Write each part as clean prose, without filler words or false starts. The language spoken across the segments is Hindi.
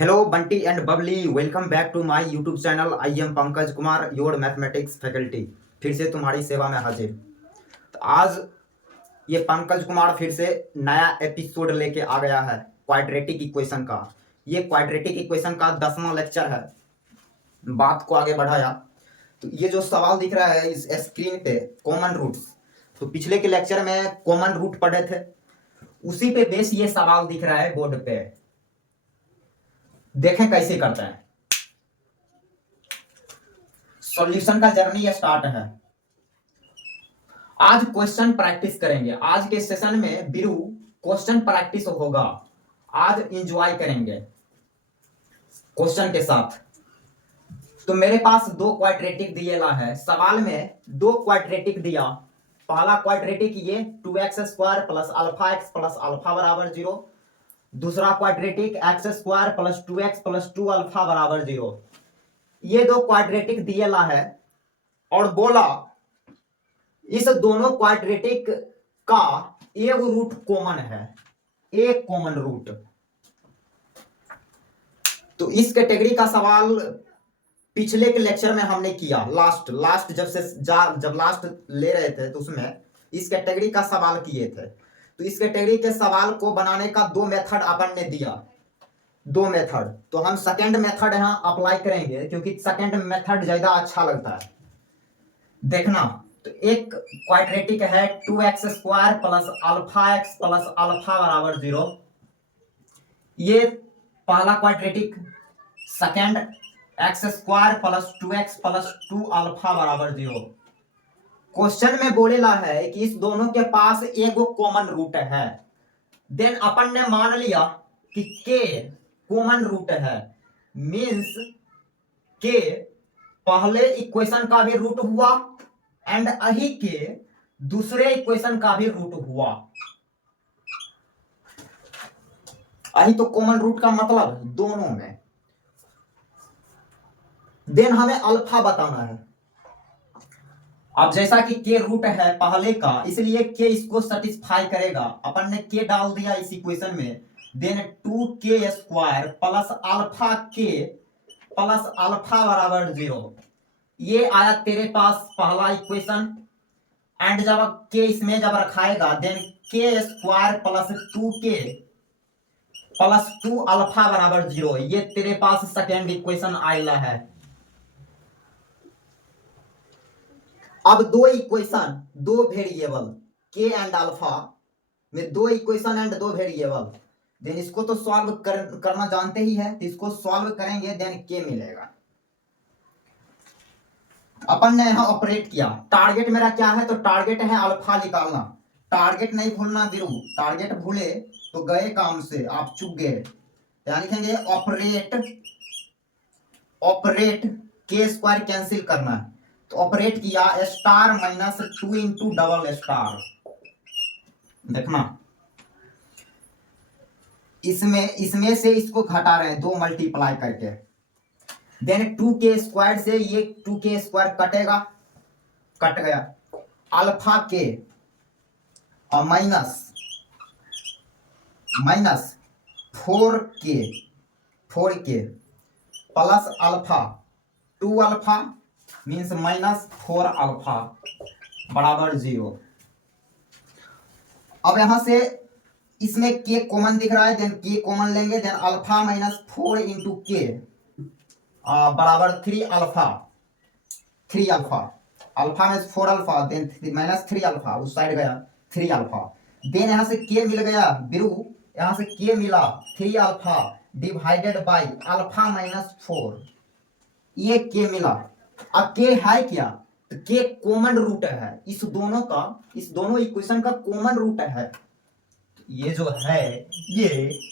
Hello, Bunty and Bubbly. Welcome back to my YouTube channel. I am Pankaj Kumar, your mathematics faculty. फिर से तुम्हारी सेवा में हाजिर। तो आज ये पंकज कुमार फिर से नया एपिसोड लेके आ गया है क्वाड्रेटिक इक्वेशन का। ये क्वाड्रेटिक इक्वेशन का 10वां लेक्चर है। बात को आगे बढ़ाया तो ये जो सवाल दिख रहा है इस स्क्रीन पे, कॉमन रूट्स, तो पिछले के लेक्चर में कॉमन रूट पढ़े थे, उसी पे बेस ये सवाल दिख रहा है बोर्ड पे। देखें कैसे करते हैं। सॉल्यूशन का जर्नी स्टार्ट है। आज क्वेश्चन प्रैक्टिस करेंगे। आज के सेशन में बिरु क्वेश्चन प्रैक्टिस होगा। आज एंजॉय करेंगे क्वेश्चन के साथ। तो मेरे पास दो क्वाड्रेटिक दिया है सवाल में, दो क्वाड्रेटिक दिया। पहला क्वाड्रेटिक ये 2x² plus alpha x plus alpha बराबर 0। दूसरा quadratic x² plus 2x plus 2 alpha बराबर 0। ये दो क्वाड्रेटिक दिया है और बोला इस दोनों क्वाड्रेटिक का एक रूट कॉमन है, एक कॉमन रूट। तो इस कैटेगरी का सवाल पिछले के लेक्चर में हमने किया। लास्ट जब लास्ट ले रहे थे तो उसमें इस कैटेगरी का सवाल किए थे। तो इस कैटेगरी के सवाल को बनाने का दो मेथड अपन ने दिया, दो मेथड। तो हम सेकंड मेथड यहां अप्लाई करेंगे क्योंकि सेकंड मेथड ज्यादा अच्छा लगता है। देखना, तो एक क्वाड्रेटिक है 2x² plus alpha x plus alpha बराबर 0। ये पहला quadratic. Second x² plus 2x plus 2 alpha बराबर 0। क्वेश्चन में बोलेला है कि इस दोनों के पास एक कॉमन रूट है। देन अपन ने मान लिया कि k कॉमन रूट है, मींस k पहले इक्वेशन का भी रूट हुआ एंड अही के दूसरे इक्वेशन का भी रूट हुआ। अही तो कॉमन रूट का मतलब दोनों में। देन हमें अल्फा बताना है। अब जैसा कि के रूट है पहले का, इसलिए के इसको सेटिस्फाई करेगा। अपन ने के डाल दिया इस इक्वेशन में। देन 2k² प्लस अल्फा के प्लस अल्फा बराबर 0। ये आया तेरे पास पहला इक्वेशन। एंड जब के इसमें जब रखाएगा then k² plus 2k plus 2 alpha बराबर 0। ये तेरे पास सेकेंड इक्वेशन आयला है। अब दो इक्वेशन, दो वेरिएबल के एंड अल्फा में, दो इक्वेशन एंड दो वेरिएबल। देन इसको तो सॉल्व करना जानते ही है, तो इसको सॉल्व करेंगे देन के मिलेगा। अपन ने यहां ऑपरेट किया। टारगेट मेरा क्या है, तो टारगेट है अल्फा निकालना। टारगेट नहीं भूलना बिरु, टारगेट भूले तो गए काम से, आप चुप गए। क्या लिखेंगे, ऑपरेट k² कैंसिल करना है। तो ऑपरेट किया star minus 2 into double star. देखना, इसमें से इसको घटा रहे हैं, 2 मल्टीप्लाई करके। देन 2k² से ये 2k² कटेगा, कट गया। अल्फा के और minus 4k plus alpha 2 alpha means minus 4 alpha बराबर 0। अब यहां से इसमें k कॉमन दिख रहा है, देन k कॉमन लेंगे। देन अल्फा माइनस 4 इंटू के बराबर 3 अल्फा। अल्फा में 4 अल्फा, देन माइनस 3 अल्फा, उस साइड गया 3 अल्फा। देन यहां से k मिल गया बिरु, यहां से k मिला 3 alpha divided by alpha minus 4। ये k मिला। अब k है क्या, तो k कॉमन रूट है इस दोनों का, इस दोनों इक्वेशन का कॉमन रूट है। ये जो है ये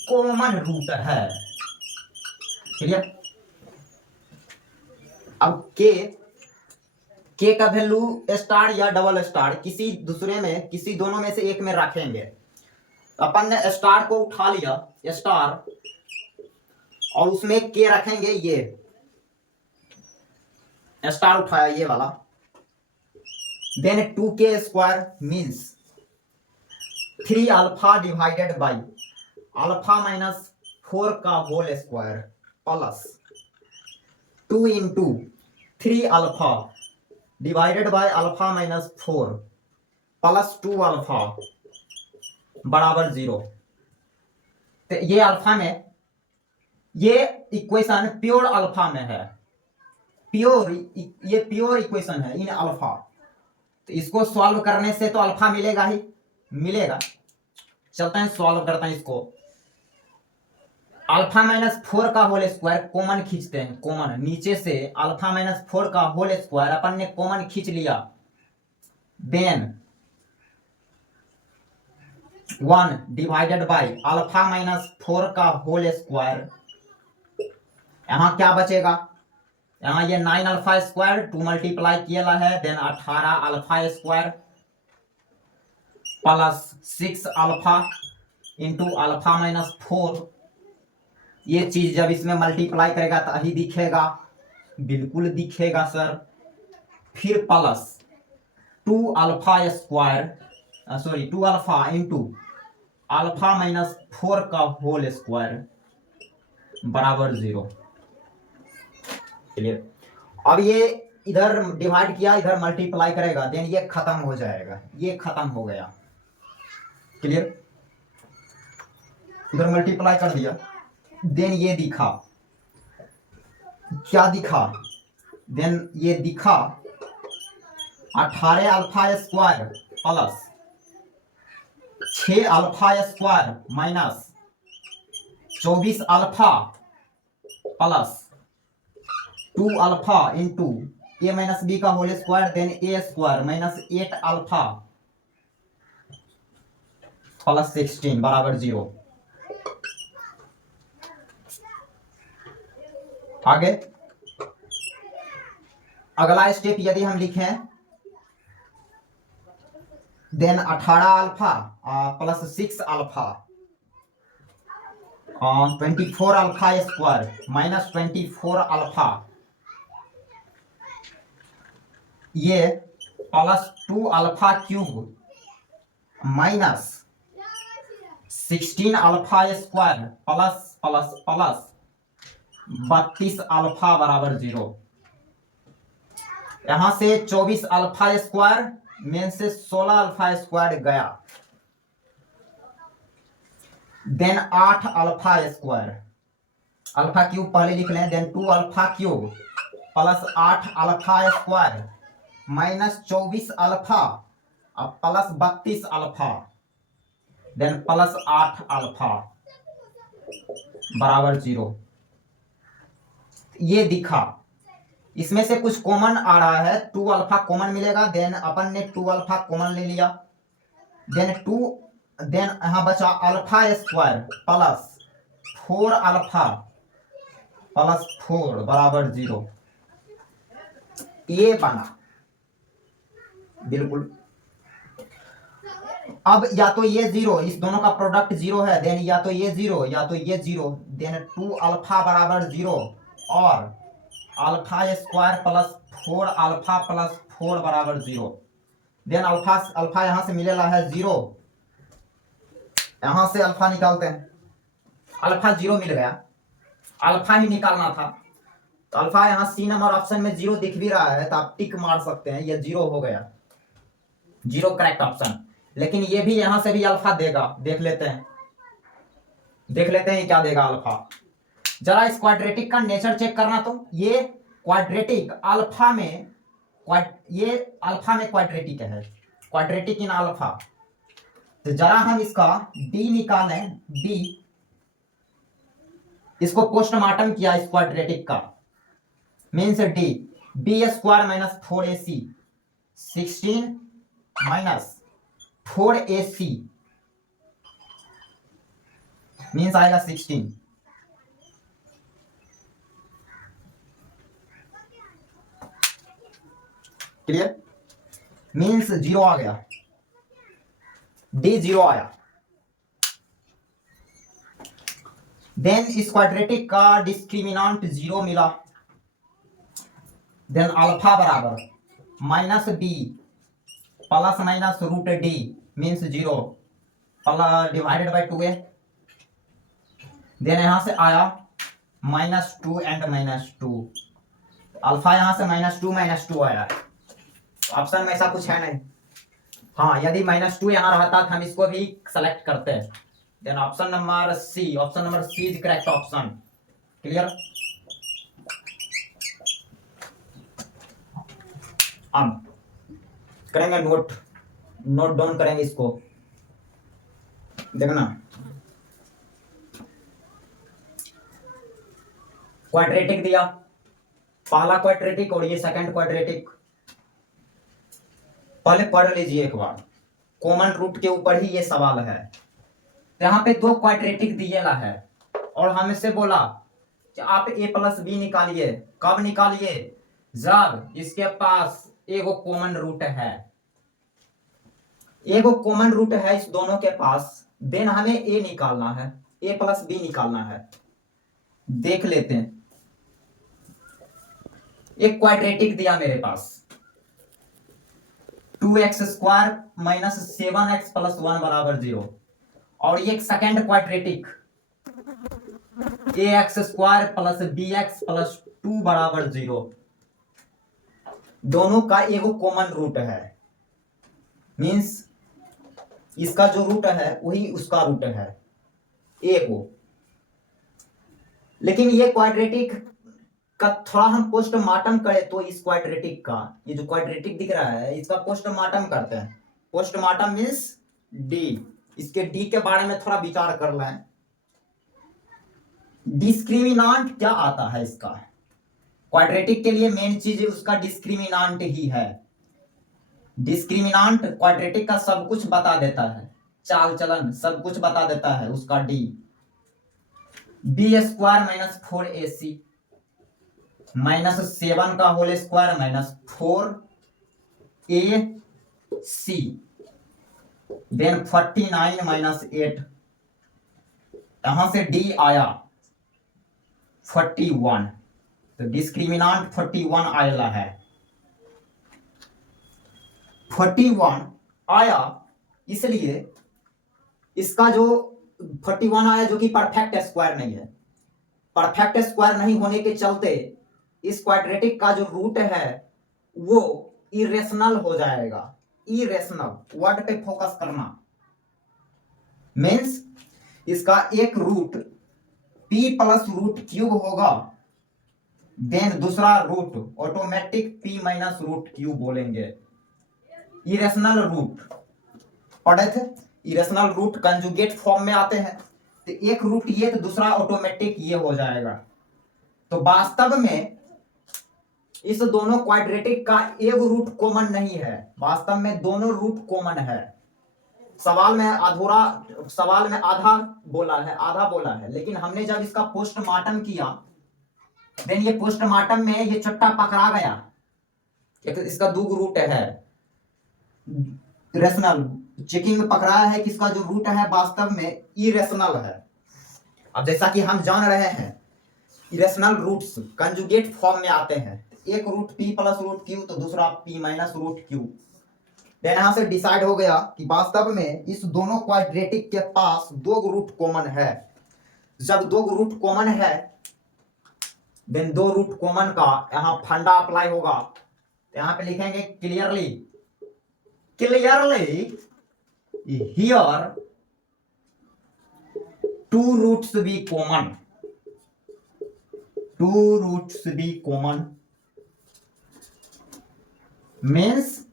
कॉमन रूट है। क्लियर। अब k का वैल्यू स्टार या डबल स्टार किसी दूसरे में, किसी दोनों में से एक में रखेंगे। अपन ने स्टार को उठा लिया, स्टार, और उसमें k रखेंगे। ये स्टार उठाया ये वाला। Then 2k² means 3 alpha divided by alpha minus 4 का whole square. Plus 2 into 3 alpha divided by alpha minus 4 plus 2 alpha बराबर 0। तो ये अल्फा में, ये इक्वेशन प्योर अल्फा में है, प्योर, ये प्योर इक्वेशन है इन अल्फा। तो इसको सॉल्व करने से तो अल्फा मिलेगा ही मिलेगा। चलते हैं सॉल्व करते हैं इसको। अल्फा माइनस 4 का होल स्क्वायर कॉमन खींचते हैं, कॉमन नीचे से अल्फा माइनस 4 का होल स्क्वायर अपन ने कॉमन खींच लिया। Then 1 divided by alpha minus 4 का होल स्क्वायर। यहां क्या बचेगा, यहां ये 9 अल्फा स्क्वायर 2 मल्टीप्लाई किया है, then 18 alpha square plus 6 alpha into alpha minus 4। ये चीज जब इसमें मल्टीप्लाई करेगा तभी दिखेगा, बिल्कुल दिखेगा सर। फिर plus 2 alpha square, sorry 2 alpha into alpha minus 4 का होल स्क्वायर बराबर 0। क्लियर। अब ये इधर डिवाइड किया, इधर मल्टीप्लाई करेगा, देन ये खत्म हो जाएगा, ये खत्म हो गया। क्लियर। इधर मल्टीप्लाई कर दिया, देन ये दिखा, क्या दिखा, देन ये दिखा 18 alpha square plus 6 alpha square minus 24 alpha plus 2 alpha into A minus B का whole square, then A square minus 8 alpha plus 16 बराबर 0। आगे अगला स्टेप यदि हम लिखें, then 18 alpha plus 6 alpha 24 alpha square minus 24 alpha, ये plus 2 alpha cube minus 16 alpha square plus plus plus 32 alpha बराबर 0। यहां से 24 अल्फा स्क्वायर में से 16 अल्फा स्क्वायर गया, then 8 alpha square, alpha cube पहले लिख लें, then 2 alpha cube plus 8 alpha square minus 24 alpha plus 32 alpha, then plus 8 alpha बराबर 0। ये दिखा, इसमें से कुछ कॉमन आ रहा है, 2 अल्फा कॉमन मिलेगा, देन अपन ने 2 अल्फा कॉमन ले लिया, देन यहां बचा alpha square plus 4 alpha plus 4 बराबर 0। ये बना बिल्कुल। अब या तो ये 0, इस दोनों का प्रोडक्ट 0 है, देन या तो ये 0 या तो ये 0, देन 2 अल्फा बराबर 0 और alpha square plus 4 alpha plus 4 बराबर 0। देन अल्फा यहां से मिलेला है 0, यहां से अल्फा निकालते हैं, अल्फा 0 मिल गया, अल्फा ही निकालना था। तो अल्फा यहां सी नंबर ऑप्शन में 0 दिख भी रहा है, तो आप टिक मार सकते हैं, ये 0 हो गया, 0 करेक्ट ऑप्शन। लेकिन ये भी यहां से भी अल्फा देगा, देख लेते हैं क्या देगा अल्फा। जरा इस क्वाड्रेटिक का नेचर चेक करना। तो ये क्वाड्रेटिक अल्फा में, ये अल्फा में क्वाड्रेटिक है, क्वाड्रेटिक इन अल्फा। तो जरा हम इसका b निकालें, b, इसको पोस्टमार्टम किया इस क्वाड्रेटिक का, means d, b square minus 4ac 16 minus 4ac means आएगा 16। क्लियर। मीन्स 0 आ गया, d 0 आया। देन इस क्वाड्रेटिक का डिस्क्रिमिनांट 0 मिला, देन अल्फा बराबर minus b plus minus root d means 0 plus divided by 2a। Then यहां से आया -2 एंड -2, अल्फा यहां से -2 आया। ऑप्शन में ऐसा कुछ है नहीं। हाँ, यदि -2 यहाँ रहता तो हम इसको भी सेलेक्ट करते हैं। Then option number C is correct option. Clear. अब करेंगे नोट डाउन करेंगे इसको, देखना। क्वाड्रेटिक दिया, पहला क्वाड्रेटिक और ये सेकंड क्वाड्रेटिक, पहले पढ़ लीजिए एक बार। कॉमन रूट के ऊपर ही ये सवाल है। यहाँ पे दो क्वाड्रेटिक दिएला है और हमसे बोला कि आप a+b निकालिए। कब निकालिए? जब इसके पास एगो कॉमन रूट है, एगो कॉमन रूट है इस दोनों के पास, देन हमें a निकालना है, a+b निकालना है। देख लेते हैं। एक क्वाड्रेटिक दिया मेरे पास, 2x² - 7x + 1 = 0, और ये एक सेकेंड क्वाड्रेटिक, ax² + bx + 2 = 0। दोनों का एगो कॉमन रूट है, मीन्स इसका जो रूट है वही उसका रूट है ए को। लेकिन ये क्वाड्रेटिक का थोड़ा हम पोस्टमार्टम करें तो इस क्वाड्रेटिक का, ये जो क्वाड्रेटिक दिख रहा है इसका पोस्टमार्टम करते हैं। पोस्टमार्टम मीन्स डी, इसके डी के बारे में थोड़ा विचार कर लें। डिस्क्रिमिनांट क्या आता है इसका? क्वाड्रेटिक के लिए मेन चीज उसका डिस्क्रिमिनांट ही है। डिस्क्रिमिनांट क्वाड्रेटिक का सब कुछ बता देता है, चाल चलन सब कुछ बता देता है उसका डी। b² - 4ac -7 का होल स्क्वायर -4ac, देन 49 - 8, यहां से d आया 41, तो डिस्क्रिमिनांट 41 आया है। 41 आया इसलिए इसका जो 41 आया जो कि परफेक्ट स्क्वायर नहीं है, परफेक्ट स्क्वायर नहीं होने के चलते इस क्वाड्रेटिक का जो रूट है वो इरेशनल हो जाएगा। इरेशनल वर्ड पे फोकस करना, मीन्स इसका एक रूट p + √³ होगा, देन दूसरा रूट ऑटोमेटिक p - √³ बोलेंगे। इरेशनल रूट पढ़े थे, इरेशनल रूट कंजुगेट फॉर्म में आते हैं, तो एक रूट ये तो दूसरा ऑटोमेटिक ये हो जाएगा। तो वास्तव में इस दोनों क्वाड्रेटिक का एक रूट कॉमन नहीं है, वास्तव में दोनों रूट कॉमन है। सवाल में आधा बोला है, लेकिन हमने जब इसका पोस्टमार्टम किया, देन ये पोस्टमार्टम में ये चट्टा पकड़ा गया, एक इसका दो रूट है। रेशनल चेकिंग में पकड़ा है कि इसका जो रूट है वास्तव में इरेशनल है। अब जैसा कि हम जान रहे हैं इरेशनल रूट्स कंजुगेट फॉर्म में आते हैं, एक रूट p + √³ तो दूसरा p - √³। देन यहां से डिसाइड हो गया कि वास्तव में इस दोनों क्वाड्रेटिक के पास दो रूट कॉमन है। जब दो रूट कॉमन है, देन दो रूट कॉमन का यहां फंडा अप्लाई होगा। यहां पे लिखेंगे clearly here two roots be common, means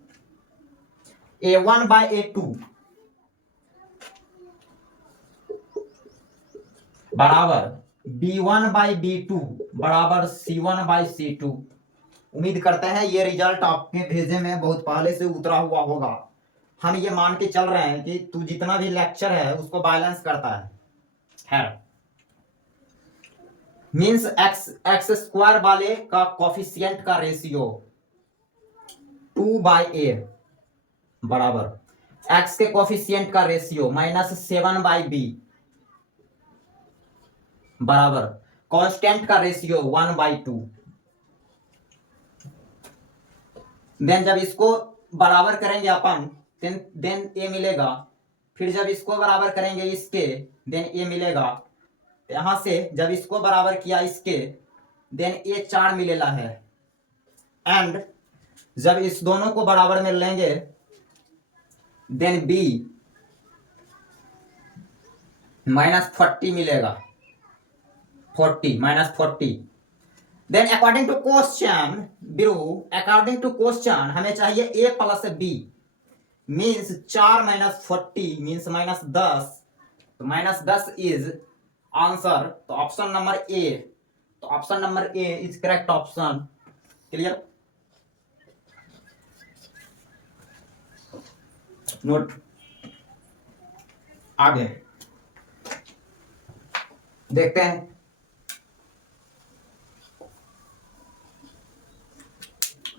a1 by a2 बराबर b1 by b2 बराबर c1 by c2। उम्मीद करते हैं ये रिजल्ट आपके भेजे में बहुत पहले से उतरा हुआ होगा। हम ये मान के चल रहे हैं कि तू जितना भी लेक्चर है उसको बैलेंस करता है। मींस x² वाले का कोफिशिएंट का रेशियो 2/a बराबर x के कोफिशिएंट का रेशियो -7/b बराबर कांस्टेंट का रेशियो 1/2। देन जब इसको बराबर करेंगे अपन, देन ए मिलेगा। फिर जब इसको बराबर करेंगे इसके, देन ए मिलेगा। यहां से जब इसको बराबर किया इसके, देन ए 4 मिलेला है, एंड जब इस दोनों को बराबर में लेंगे देन बी -40 मिलेगा, 40 -40। Then according to question bro, according to question हमें चाहिए a plus B, means 4 - 40 means -10, तो -10 इज आंसर। तो ऑप्शन नंबर ए, तो option number A is correct option. Clear, note. आगे देखते हैं,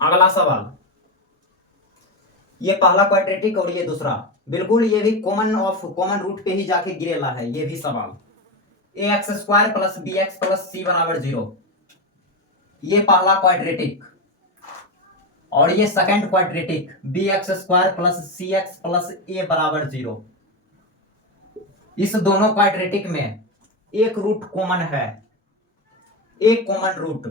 अगला सवाल। ये पहला क्वाड्रेटिक और ये दूसरा, बिल्कुल ये भी कॉमन रूट पे ही जाके गिरेला है। ये भी सवाल ax² + bx + c = 0, ये पहला क्वाड्रेटिक। और ये second quadratic bx² + cx + a = 0। इस दोनों क्वाड्रेटिक में एक रूट कॉमन है, एक common root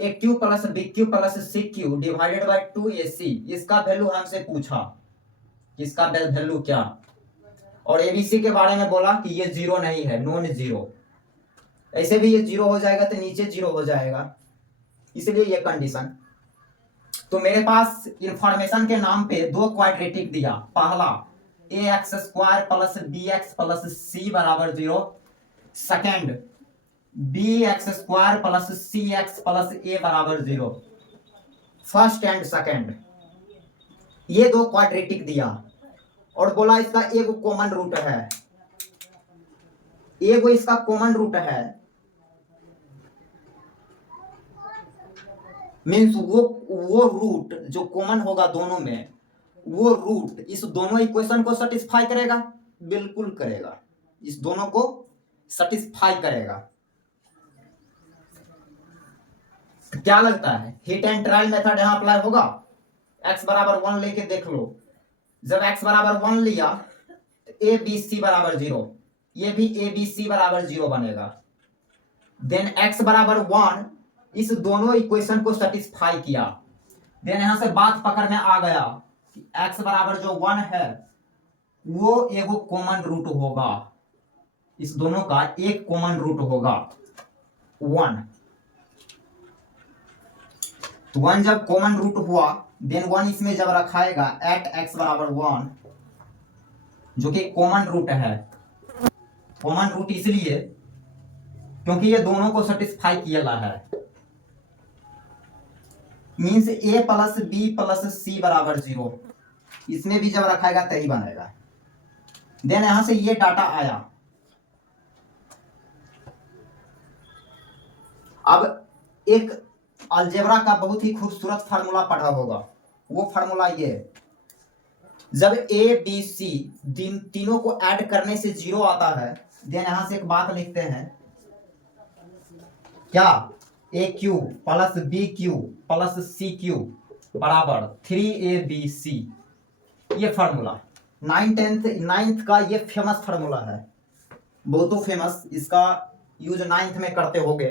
aq + bq + cq divided by 2ac। इसका वैल्यू हमसे पूछा, इसका वैल्यू क्या, और एबीसी के बारे में बोला कि ये 0 नहीं है, नॉन जीरो। ऐसे भी ये 0 हो जाएगा तो नीचे 0 हो जाएगा, इसलिए ये कंडीशन। तो मेरे पास इंफॉर्मेशन के नाम पे दो क्वाड्रेटिक दिया, पहला ax² + bx + c = 0, second bx² + cx + a = 0। First and second ये दो क्वाड्रेटिक दिया और बोला इसका एक कॉमन रूट है, एक इसका कॉमन रूट है, मीन्स वो रूट जो कॉमन होगा दोनों में, वो रूट इस दोनों इक्वेशन को सेटिस्फाई करेगा, बिल्कुल करेगा, इस दोनों को सेटिस्फाई करेगा। क्या लगता है हिट एंड ट्रायल मेथड यहां अप्लाई होगा? x = 1 लेके देख लो, जब x = 1 लिया तो abc = 0, ये भी abc = 0 बनेगा। देन x = 1, इस दोनों इक्वेशन को सेटिस्फाई किया, देन यहां से बात पकड़ में आ गया कि x = जो 1 है वो एगो कॉमन रूट होगा, इस दोनों का एक कॉमन रूट होगा 1। तो 1 जब कॉमन रूट हुआ, देन 1 इसमें जब रखाएगा एट x = 1, जो कि कॉमन रूट है। कॉमन रूट इसलिए क्योंकि ये दोनों को सेटिस्फाई किया है, मीन्स a + b + c = 0, इसमें भी जब रखाएगा तभी बनेगा। देन यहां से ये डाटा आया। अब एक अलजेब्रा का बहुत ही खूबसूरत फार्मूला पढ़ा होगा, वो फार्मूला ये, जब a b c तीनों को ऐड करने से 0 आता है, देन यहां से एक बात लिखते हैं, क्या aq + bq + cq = 3abc। ये फार्मूला 9th का ये फेमस फार्मूला है, बहुत फेमस, इसका यूज 9th में करते होगे।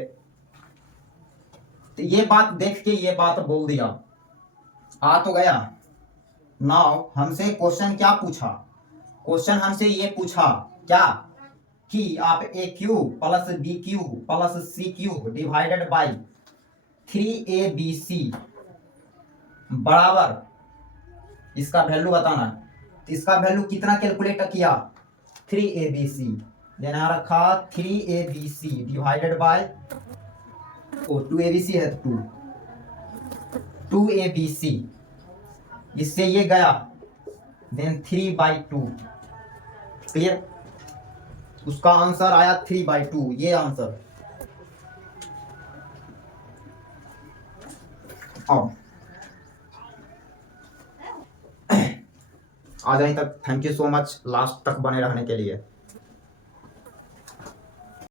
तो ये बात देख के ये बात बोल दिया, आ तो गया। नाउ हमसे क्वेश्चन क्या पूछा, क्वेश्चन हमसे ये पूछा क्या कि आप aq + bq + cq divided bye 3abc बराबर, इसका वैल्यू बताना। इसका वैल्यू कितना कैलकुलेट किया, 3abc, देना रखा 3abc डिवाइडेड बाय 2abc है, 2abc, इससे ये गया, देन 3/2। क्लियर, उसका आंसर आया 3/2, ये आंसर। अब आ जाए तक, thank you so much last तक बने रहने के लिए।